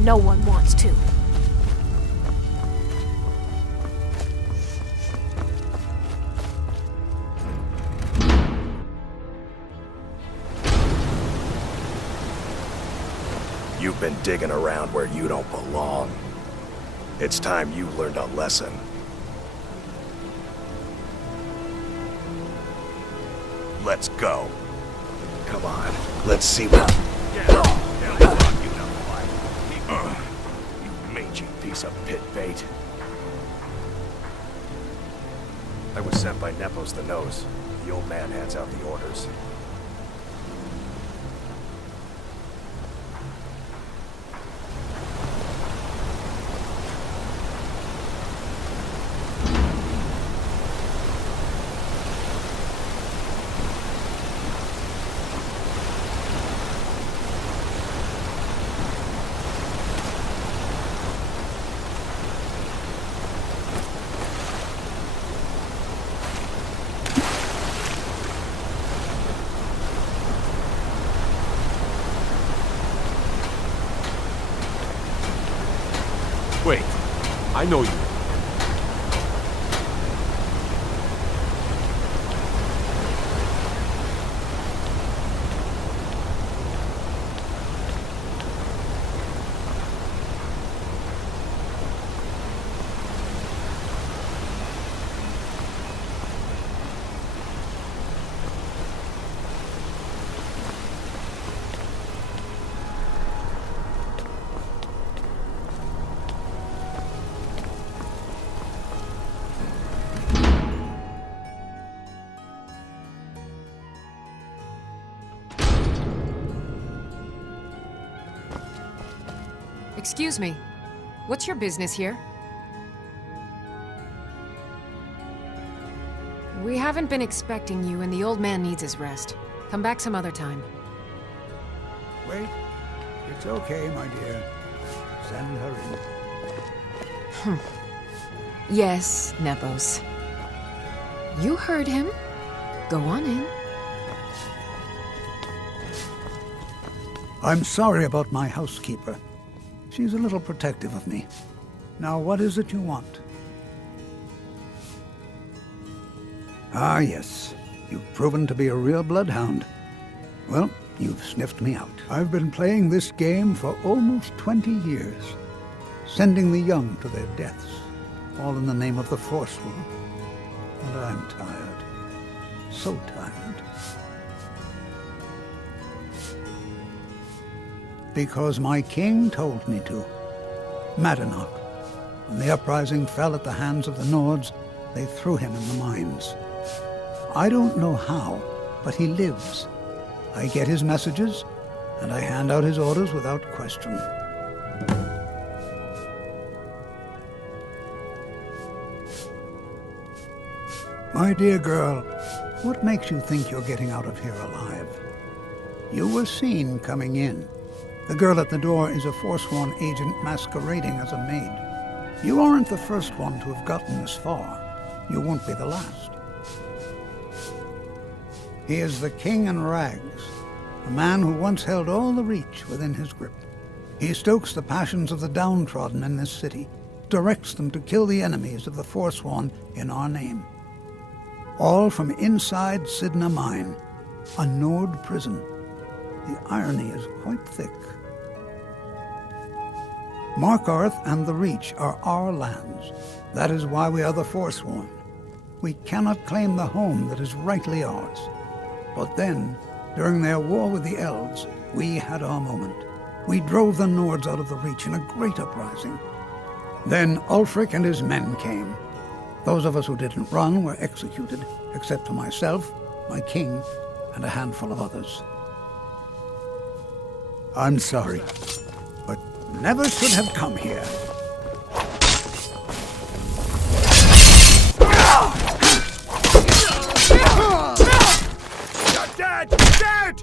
No one wants to. You've been digging around where you don't belong. It's time you learned a lesson. Let's go. Come on, let's see what... You mangy piece of pit bait. I was sent by Nepos the Nose. The old man hands out the orders. Wait, I know you. Excuse me. What's your business here? We haven't been expecting you, and the old man needs his rest. Come back some other time. Wait. It's okay, my dear. Send her in. Yes, Nepos. You heard him. Go on in. I'm sorry about my housekeeper. She's a little protective of me. Now, what is it you want? Ah, yes. You've proven to be a real bloodhound. Well, you've sniffed me out. I've been playing this game for almost 20 years, sending the young to their deaths, all in the name of the Forsworn. And I'm tired. So tired. Because my king told me to. Madanach. When the uprising fell at the hands of the Nords, they threw him in the mines. I don't know how, but he lives. I get his messages, and I hand out his orders without question. My dear girl, what makes you think you're getting out of here alive? You were seen coming in. The girl at the door is a Forsworn agent masquerading as a maid. You aren't the first one to have gotten this far. You won't be the last. He is the King in Rags, a man who once held all the Reach within his grip. He stokes the passions of the downtrodden in this city, directs them to kill the enemies of the Forsworn in our name. All from inside Sidna Mine, a Nord prison. The irony is quite thick. Markarth and the Reach are our lands. That is why we are the Forsworn. We cannot claim the home that is rightly ours. But then, during their war with the Elves, we had our moment. We drove the Nords out of the Reach in a great uprising. Then Ulfric and his men came. Those of us who didn't run were executed, except for myself, my king, and a handful of others. I'm sorry, but never should have come here. You're dead! Dead!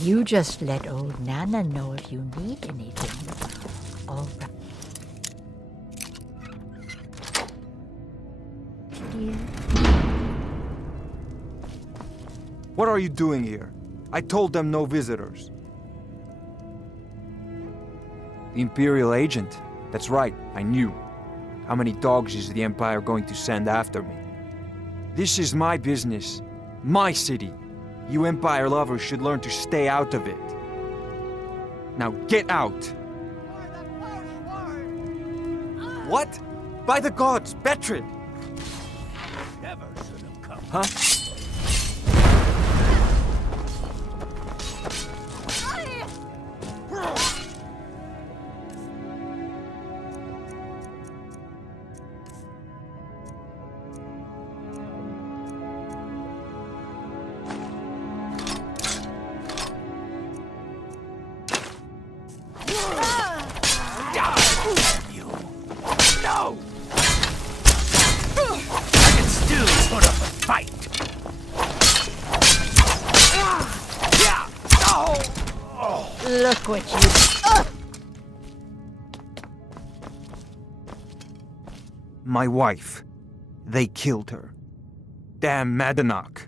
You just let old Nana know if you need anything. All right. Dear. What are you doing here? I told them no visitors. The Imperial agent? That's right, I knew. How many dogs is the Empire going to send after me? This is my business. My city. You Empire lovers should learn to stay out of it. Now get out! What? By the gods, Betrid! Never should have come. Huh? No! I can still put up a fight. Look what you... My wife. They killed her. Damn Madanach.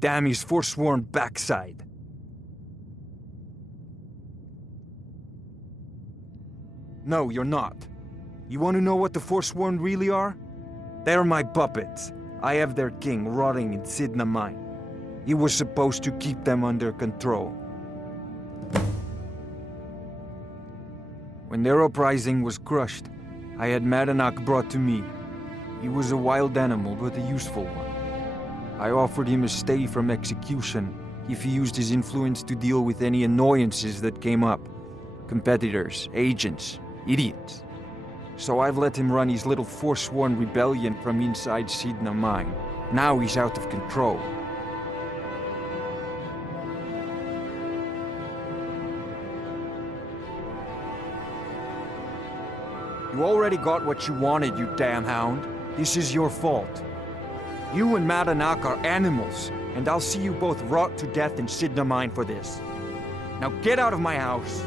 Damn his forsworn backside. No, you're not. You want to know what the Forsworn really are? They're my puppets. I have their king rotting in Sidna Mine. He was supposed to keep them under control. When their uprising was crushed, I had Madanach brought to me. He was a wild animal, but a useful one. I offered him a stay from execution if he used his influence to deal with any annoyances that came up. Competitors, agents, idiots. So I've let him run his little forsworn rebellion from inside Sidna Mine. Now he's out of control. You already got what you wanted, you damn hound. This is your fault. You and Madanach are animals, and I'll see you both rot to death in Sidna Mine for this. Now get out of my house.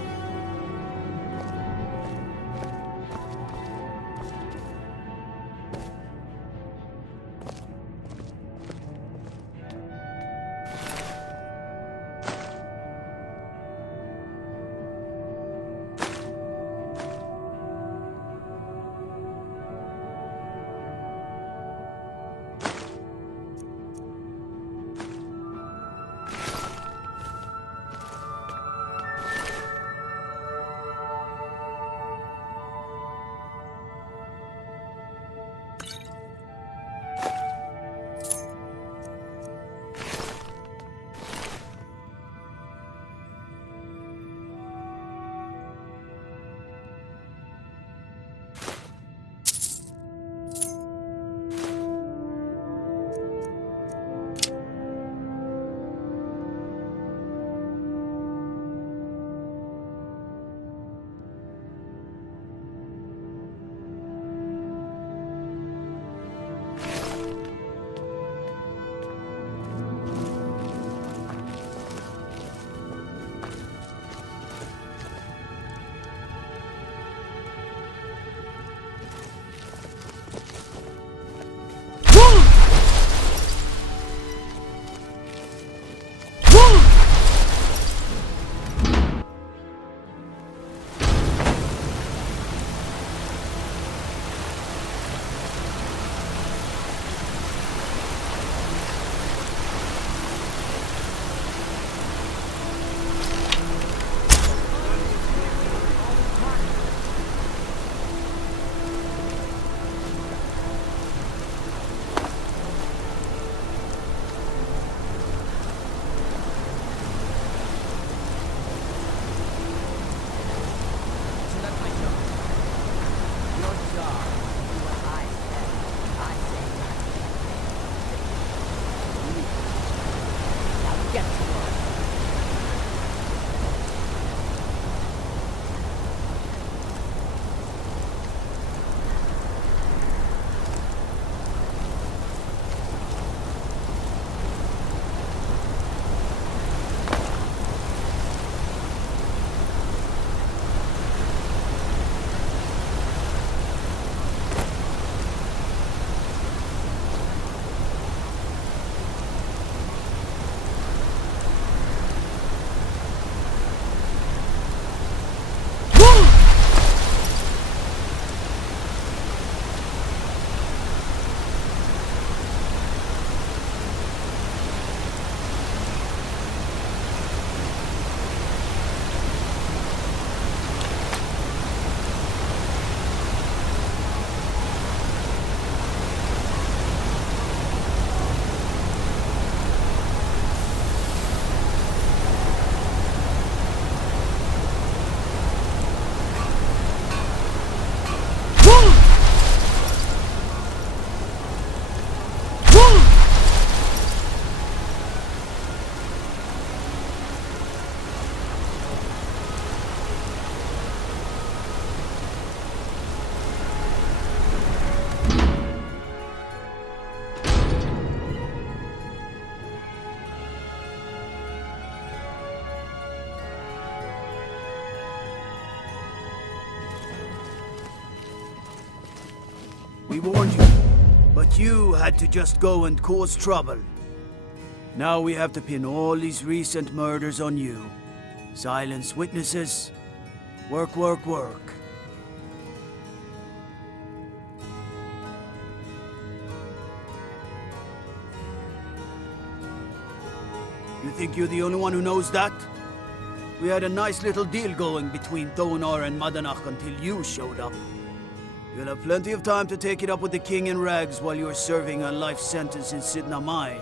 We warned you, but you had to just go and cause trouble. Now we have to pin all these recent murders on you. Silence witnesses. Work, work, work. You think you're the only one who knows that? We had a nice little deal going between Thonar and Madanach until you showed up. You'll have plenty of time to take it up with the king in rags while you're serving a life sentence in Sidna Mine.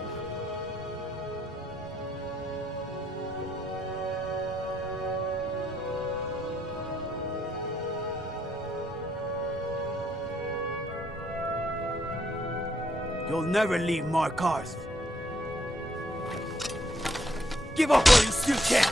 You'll never leave Markarth. Give up while you still can!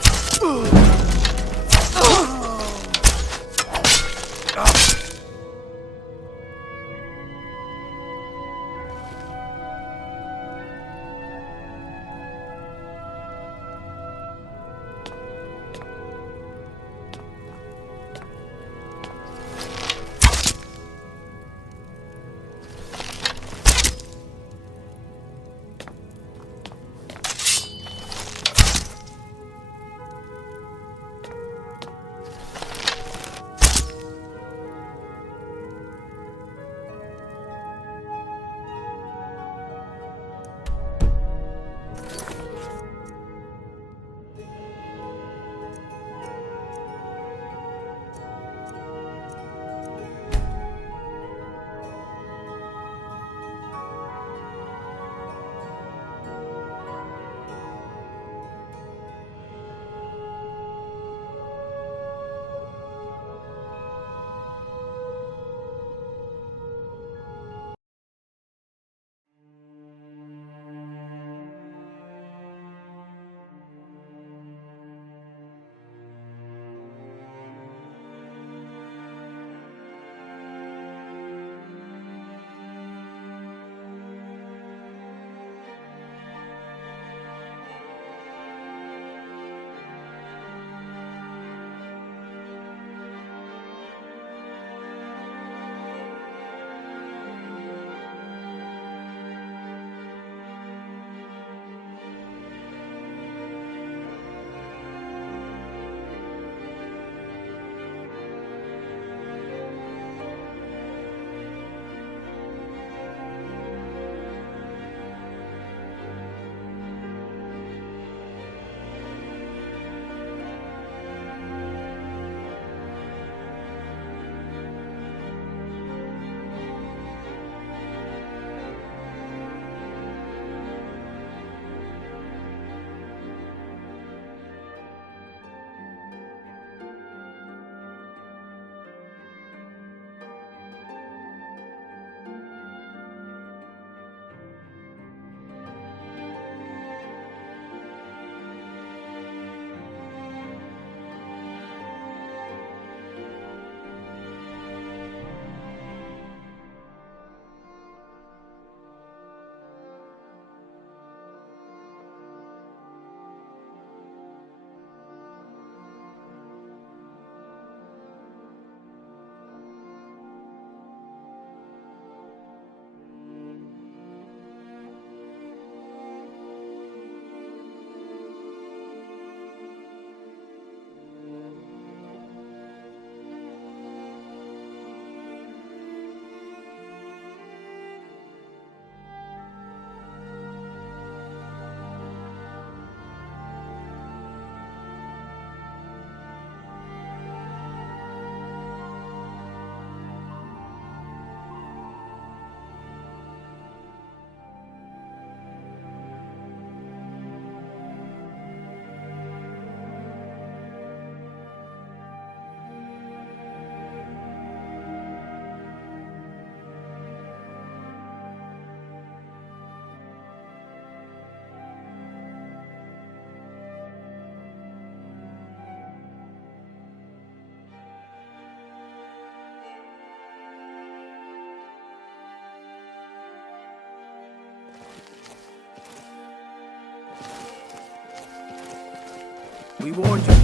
We warned you,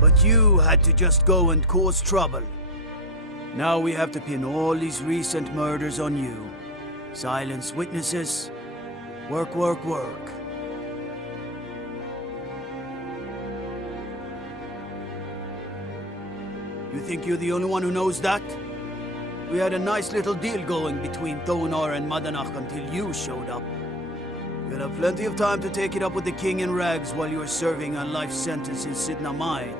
but you had to just go and cause trouble. Now we have to pin all these recent murders on you. Silence witnesses. Work, work, work. You think you're the only one who knows that? We had a nice little deal going between Thonar and Madanach until you showed up. You'll have plenty of time to take it up with the king in rags while you're serving a life sentence in Sidna Mine.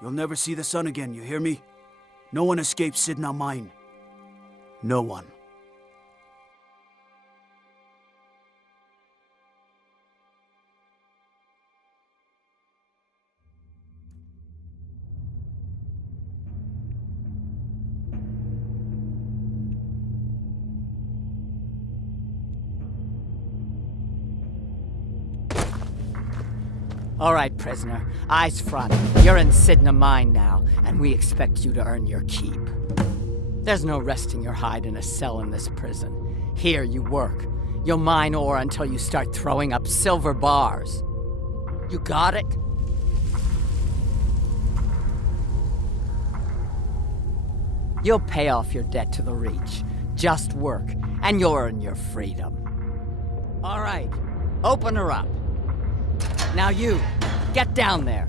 You'll never see the sun again, you hear me? No one escapes Sidna Mine. No one. All right, prisoner. Eyes front. You're in Sidna Mine now, and we expect you to earn your keep. There's no resting your hide in a cell in this prison. Here you work. You'll mine ore until you start throwing up silver bars. You got it? You'll pay off your debt to the Reach. Just work, and you'll earn your freedom. All right, open her up. Now you, get down there.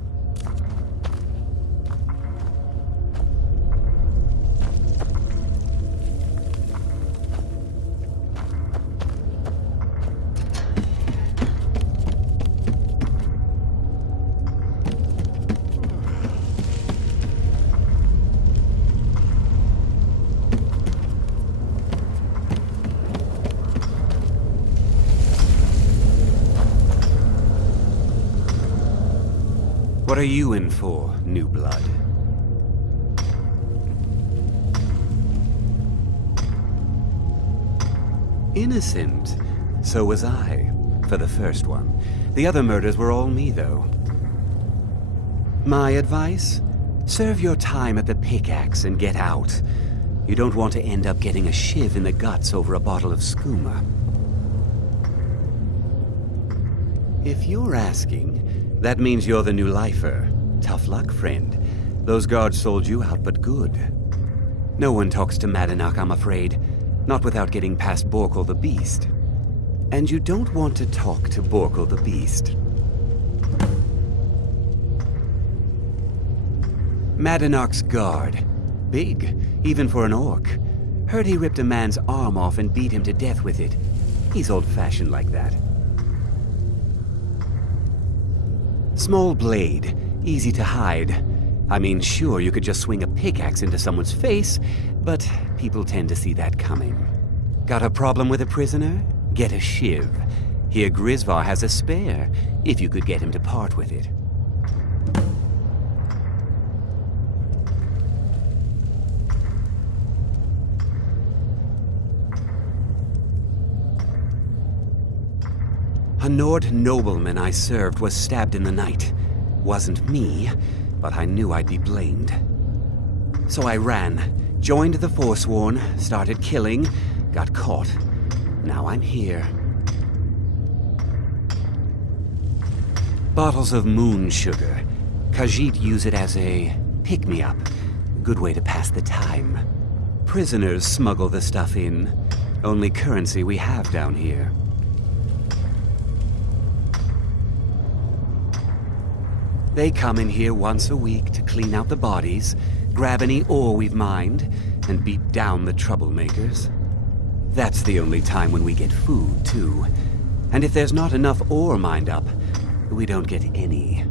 What are you in for, new blood? Innocent. So was I, for the first one. The other murders were all me, though. My advice? Serve your time at the pickaxe and get out. You don't want to end up getting a shiv in the guts over a bottle of skooma. If you're asking, that means you're the new lifer. Tough luck, friend. Those guards sold you out, but good. No one talks to Madanach, I'm afraid. Not without getting past Borkul the Beast. And you don't want to talk to Borkul the Beast. Madanach's guard. Big, even for an orc. Heard he ripped a man's arm off and beat him to death with it. He's old-fashioned like that. Small blade, easy to hide. I mean, sure, you could just swing a pickaxe into someone's face, but people tend to see that coming. Got a problem with a prisoner? Get a shiv. Here Grisvar has a spare, if you could get him to part with it. A Nord nobleman I served was stabbed in the night. Wasn't me, but I knew I'd be blamed. So I ran, joined the Forsworn, started killing, got caught. Now I'm here. Bottles of moon sugar. Khajiit use it as a pick-me-up. Good way to pass the time. Prisoners smuggle the stuff in. Only currency we have down here. They come in here once a week to clean out the bodies, grab any ore we've mined, and beat down the troublemakers. That's the only time when we get food, too. And if there's not enough ore mined up, we don't get any.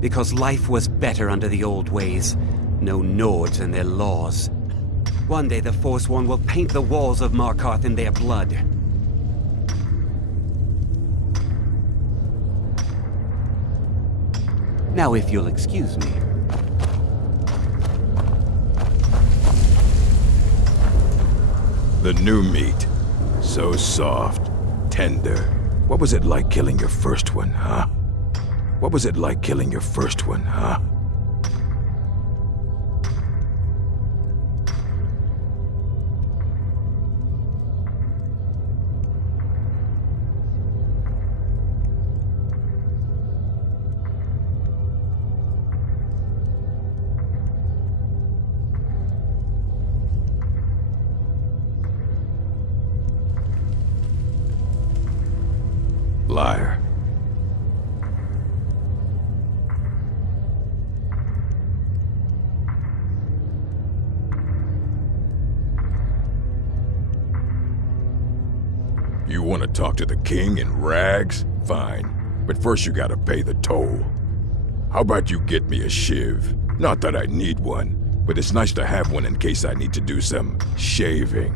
Because life was better under the old ways. No Nords and their laws. One day the Forsworn will paint the walls of Markarth in their blood. Now, if you'll excuse me. The new meat. So soft, tender. What was it like killing your first one, huh? What was it like killing your first one, huh? liar. You want to talk to the king in rags? Fine. But first you gotta pay the toll. How about you get me a shiv? Not that I need one, but it's nice to have one in case I need to do some shaving.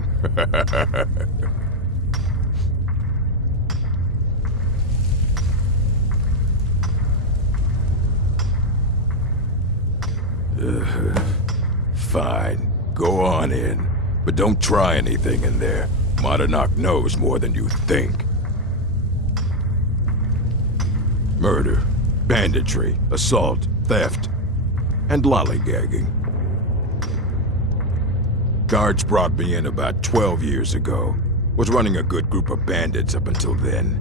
Fine. Go on in. But don't try anything in there. Madanach knows more than you think. Murder, banditry, assault, theft, and lollygagging. Guards brought me in about 12 years ago. Was running a good group of bandits up until then.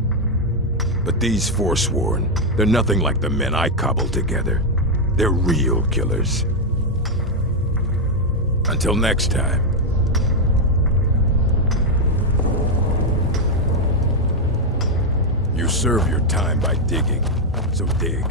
But these Forsworn, they're nothing like the men I cobbled together. They're real killers. Until next time. You serve your time by digging, so dig.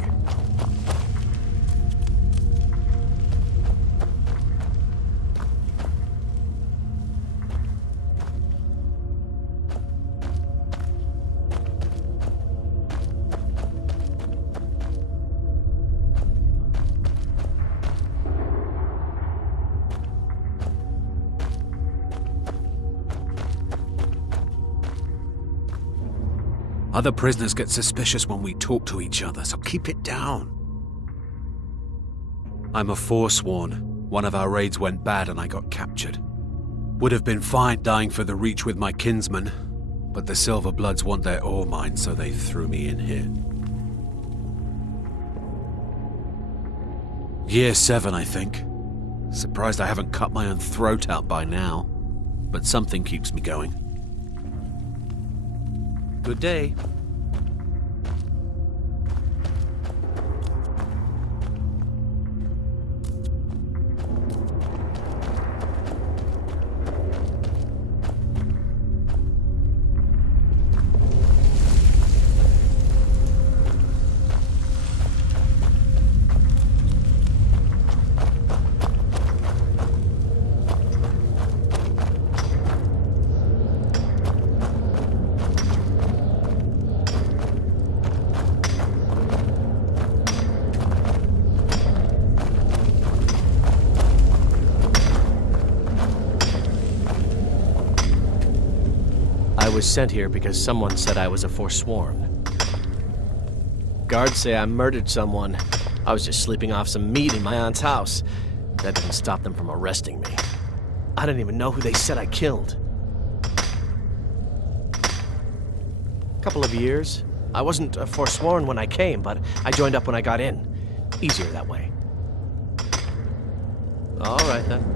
Other prisoners get suspicious when we talk to each other, so keep it down. I'm a Forsworn. One of our raids went bad and I got captured. Would have been fine dying for the Reach with my kinsmen, but the Silverbloods want their ore mine, so they threw me in here. Year 7, I think. Surprised I haven't cut my own throat out by now, but something keeps me going. Good day. I was sent here because someone said I was a Forsworn. Guards say I murdered someone. I was just sleeping off some meat in my aunt's house. That didn't stop them from arresting me. I don't even know who they said I killed. Couple of years. I wasn't a Forsworn when I came, but I joined up when I got in. Easier that way. All right, then.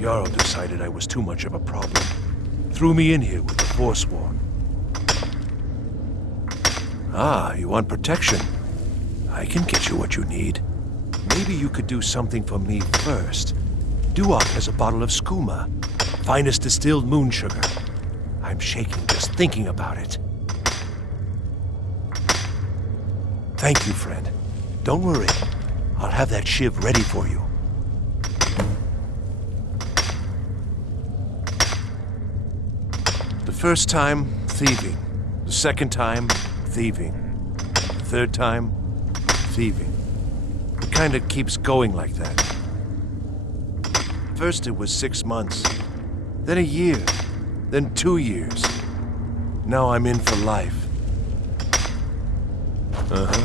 Jarl decided I was too much of a problem. Threw me in here with the Forsworn. Ah, you want protection? I can get you what you need. Maybe you could do something for me first. Duok has a bottle of skooma, finest distilled moon sugar. I'm shaking just thinking about it. Thank you, friend. Don't worry. I'll have that shiv ready for you. The first time, thieving. The second time, thieving. The third time, thieving. It kind of keeps going like that. First it was 6 months, then a year, then 2 years. Now I'm in for life. Uh-huh.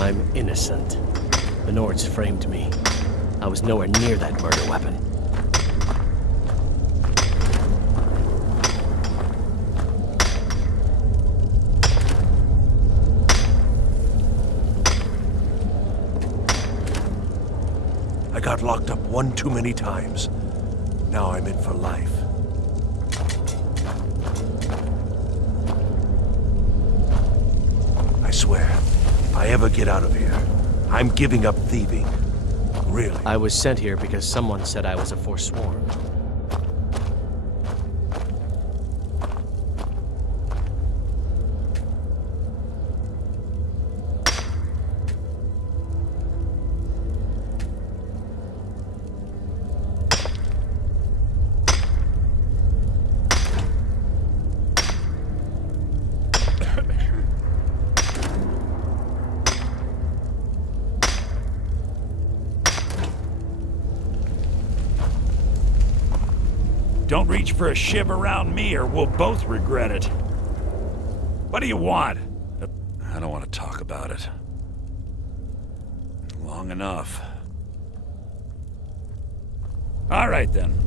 I'm innocent. The Nords framed me. I was nowhere near that murder weapon. I got locked up one too many times. Now I'm in for life. I swear, if I ever get out of here, I'm giving up thieving. Really. I was sent here because someone said I was a Forsworn. Don't reach for a shiv around me or we'll both regret it. What do you want? I don't want to talk about it. Long enough. All right, then.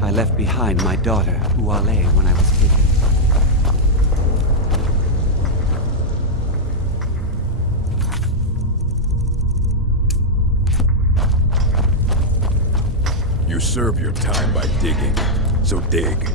I left behind my daughter, Uale, when I was taken. You serve your time by digging, so dig.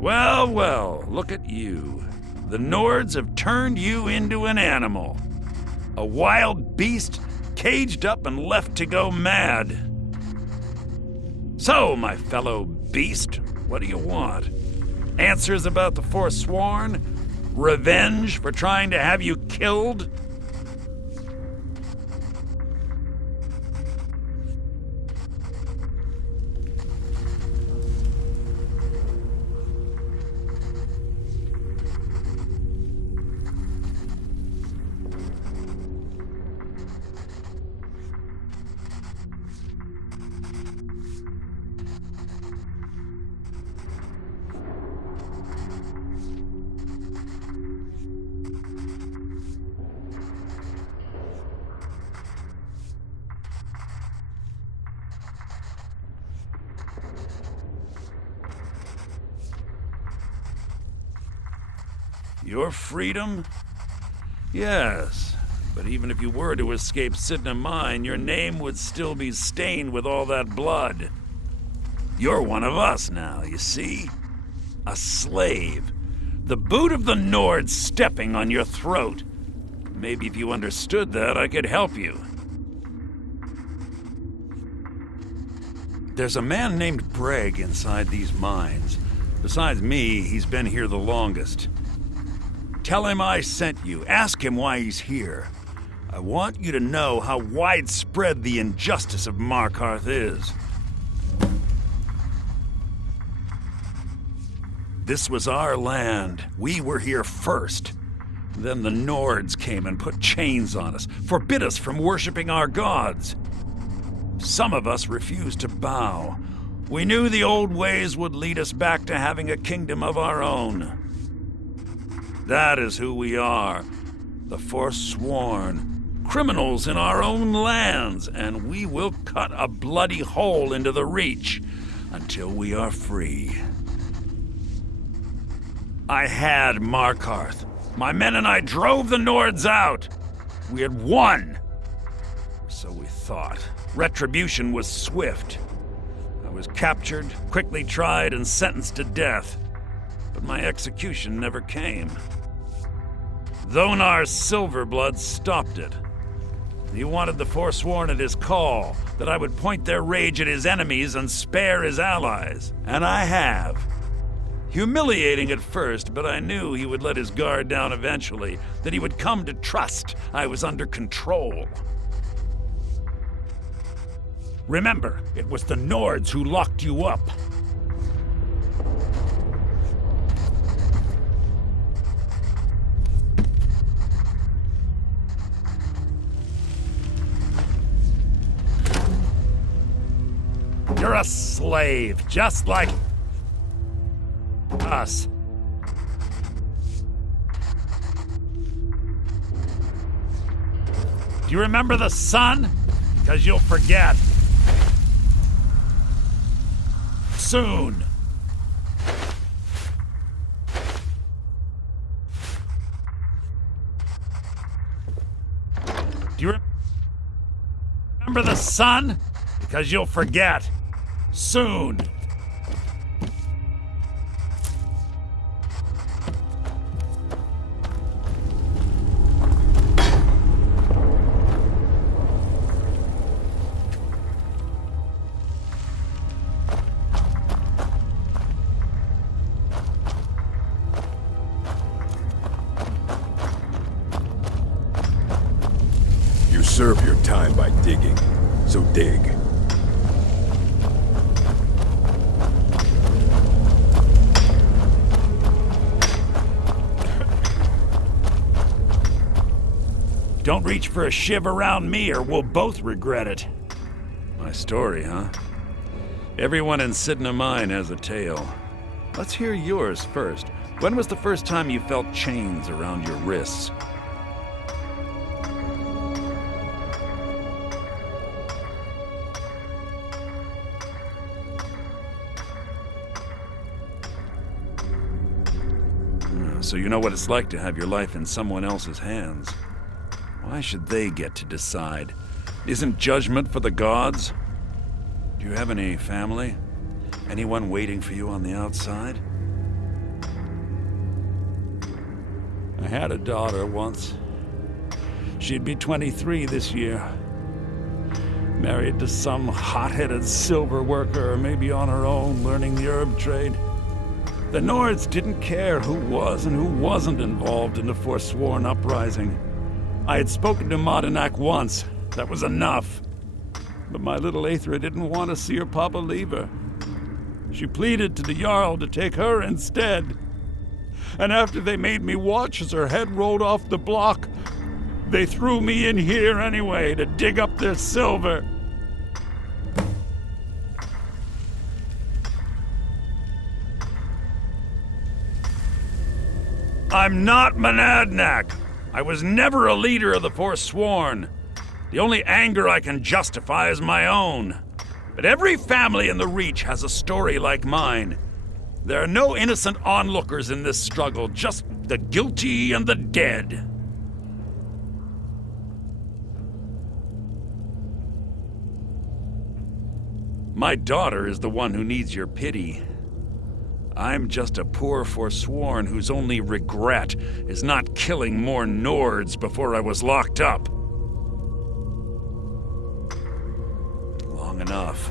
Well, well, look at you. The Nords have turned you into an animal. A wild beast caged up and left to go mad. So, my fellow beast, what do you want? Answers about the Forsworn? Revenge for trying to have you killed? Your freedom? Yes, but even if you were to escape Sidna Mine, your name would still be stained with all that blood. You're one of us now, you see? A slave. The boot of the Nord stepping on your throat. Maybe if you understood that, I could help you. There's a man named Breg inside these mines. Besides me, he's been here the longest. Tell him I sent you. Ask him why he's here. I want you to know how widespread the injustice of Markarth is. This was our land. We were here first. Then the Nords came and put chains on us, forbid us from worshipping our gods. Some of us refused to bow. We knew the old ways would lead us back to having a kingdom of our own. That is who we are, the Forsworn, criminals in our own lands, and we will cut a bloody hole into the Reach until we are free. I had Markarth. My men and I drove the Nords out. We had won. So we thought. Retribution was swift. I was captured, quickly tried, and sentenced to death. But my execution never came. Dhonar's Silverblood stopped it. He wanted the Forsworn at his call, that I would point their rage at his enemies and spare his allies. And I have. Humiliating at first, but I knew he would let his guard down eventually, that he would come to trust I was under control. Remember, it was the Nords who locked you up. a slave, just like us. Do you remember the sun? Because you'll forget. Soon. Do you remember the sun? Because you'll forget. Soon. You serve your time by digging, so dig. Don't reach for a shiv around me or we'll both regret it. My story, huh? Everyone in Sidna Mine has a tale. Let's hear yours first. When was the first time you felt chains around your wrists? So you know what it's like to have your life in someone else's hands. Why should they get to decide? Isn't judgment for the gods? Do you have any family? Anyone waiting for you on the outside? I had a daughter once. She'd be 23 this year. Married to some hot-headed silver worker, or maybe on her own, learning the herb trade. The Nords didn't care who was and who wasn't involved in the Forsworn uprising. I had spoken to Madanak once. That was enough. But my little Aethra didn't want to see her papa leave her. She pleaded to the Jarl to take her instead. And after they made me watch as her head rolled off the block, they threw me in here anyway to dig up their silver. I'm not Monadnak. I was never a leader of the Forsworn. The only anger I can justify is my own. But every family in the Reach has a story like mine. There are no innocent onlookers in this struggle, just the guilty and the dead. My daughter is the one who needs your pity. I'm just a poor Forsworn whose only regret is not killing more Nords before I was locked up. Long enough.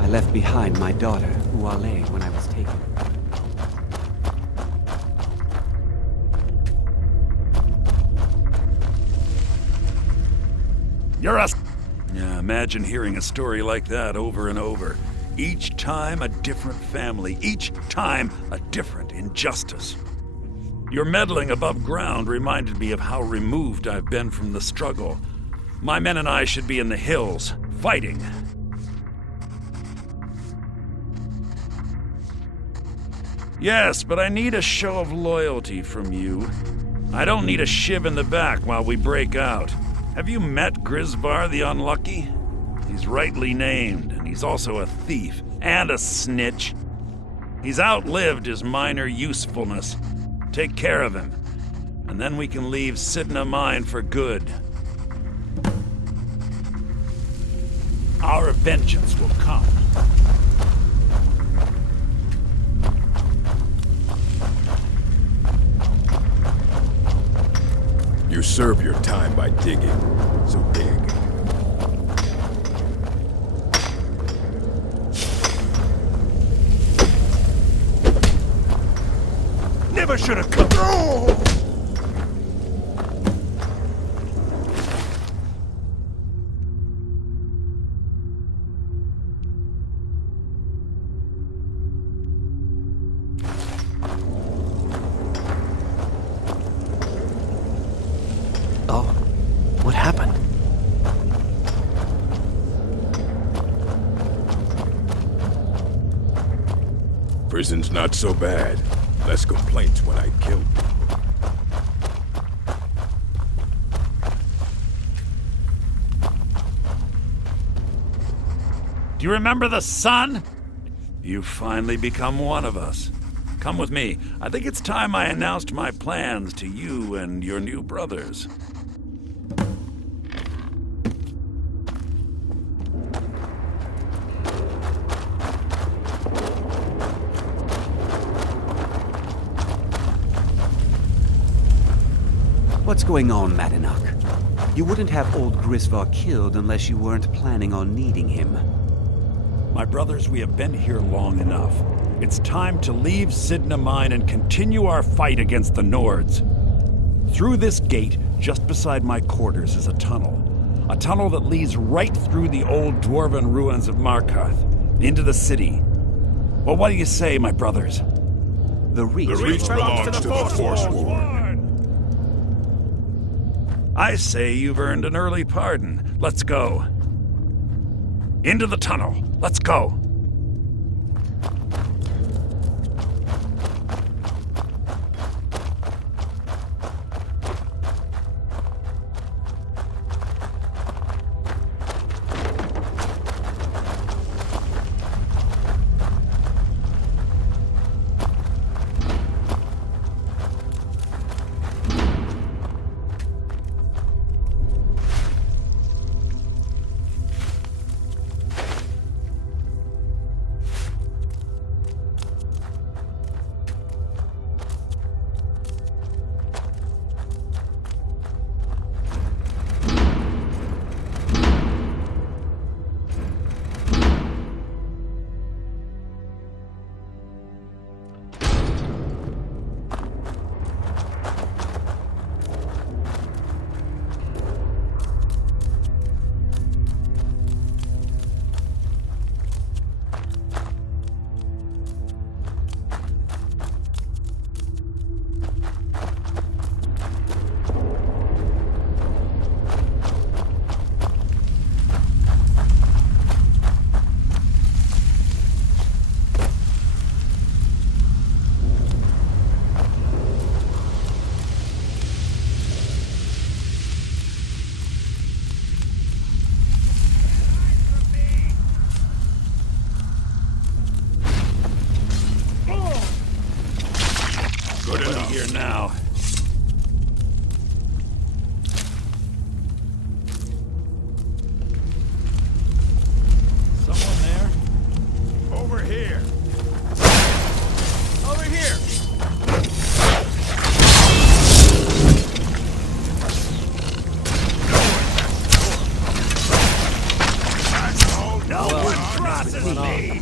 I left behind my daughter, Uale, when I was taken. You're a... Yeah, imagine hearing a story like that over and over. Each time a different family, each time a different injustice. Your meddling above ground reminded me of how removed I've been from the struggle. My men and I should be in the hills, fighting. Yes, but I need a show of loyalty from you. I don't need a shiv in the back while we break out. Have you met Grisvar the Unlucky? He's rightly named, and he's also a thief and a snitch. He's outlived his minor usefulness. Take care of him, and then we can leave Sidna Mine for good. Our vengeance will come. You serve your time by digging, so dig. Never should have come. Oh! Prison's not so bad. Less complaints when I killed people. Do you remember the sun? You've finally become one of us. Come with me. I think it's time I announced my plans to you and your new brothers. What's going on, Madanach? You wouldn't have old Grisvar killed unless you weren't planning on needing him. My brothers, we have been here long enough. It's time to leave Sidna Mine and continue our fight against the Nords. Through this gate, just beside my quarters, is a tunnel. A tunnel that leads right through the old dwarven ruins of Markarth, into the city. Well, what do you say, my brothers? The Reach belongs to the Forsworn. I say you've earned an early pardon. Let's go. Into the tunnel. Let's go. Here now. Someone there? Over here. Over here. No one crosses me.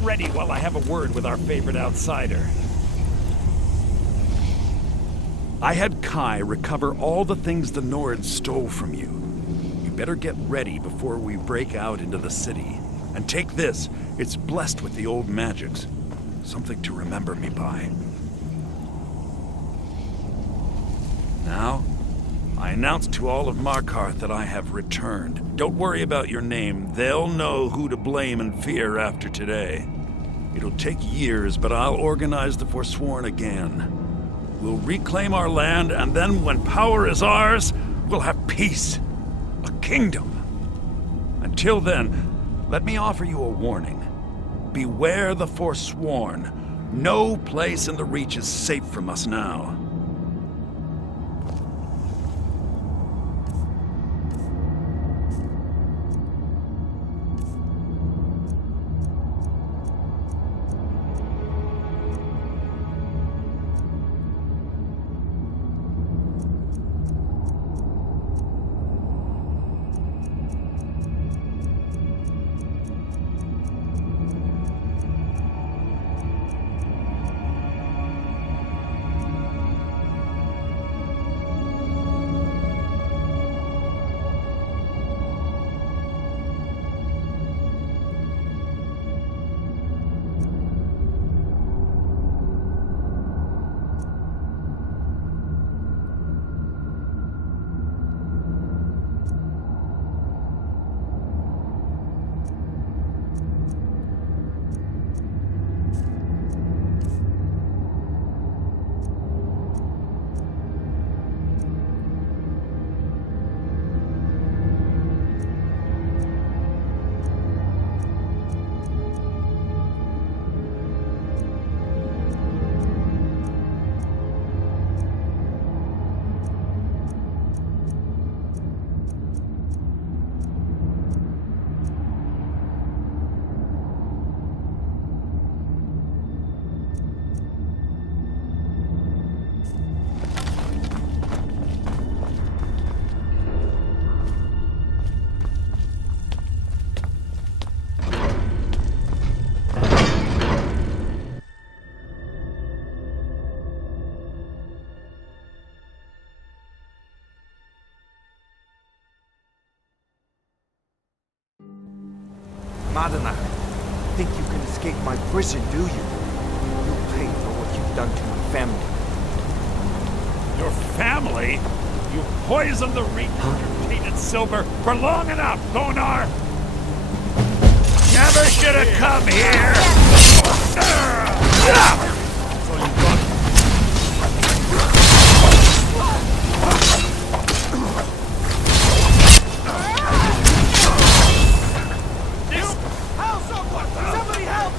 Ready while I have a word with our favorite outsider. I had Kai recover all the things the Nords stole from you. You better get ready before we break out into the city. And take this. It's blessed with the old magics. Something to remember me by. Now, I announce to all of Markarth that I have returned. Don't worry about your name. They'll know who to blame and fear after today. It'll take years, but I'll organize the Forsworn again. We'll reclaim our land, and then when power is ours, we'll have peace. A kingdom. Until then, let me offer you a warning. Beware the Forsworn. No place in the Reach is safe from us now. Madana, think you can escape my prison, do you? You'll pay for what you've done to my family. Your family? You poisoned the Reach with your tainted silver for long enough, Thonar! Never should have come here! Somebody help!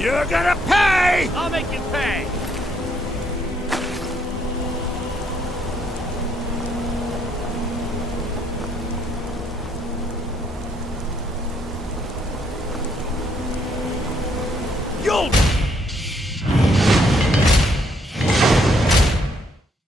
You're gonna pay! I'll make you pay!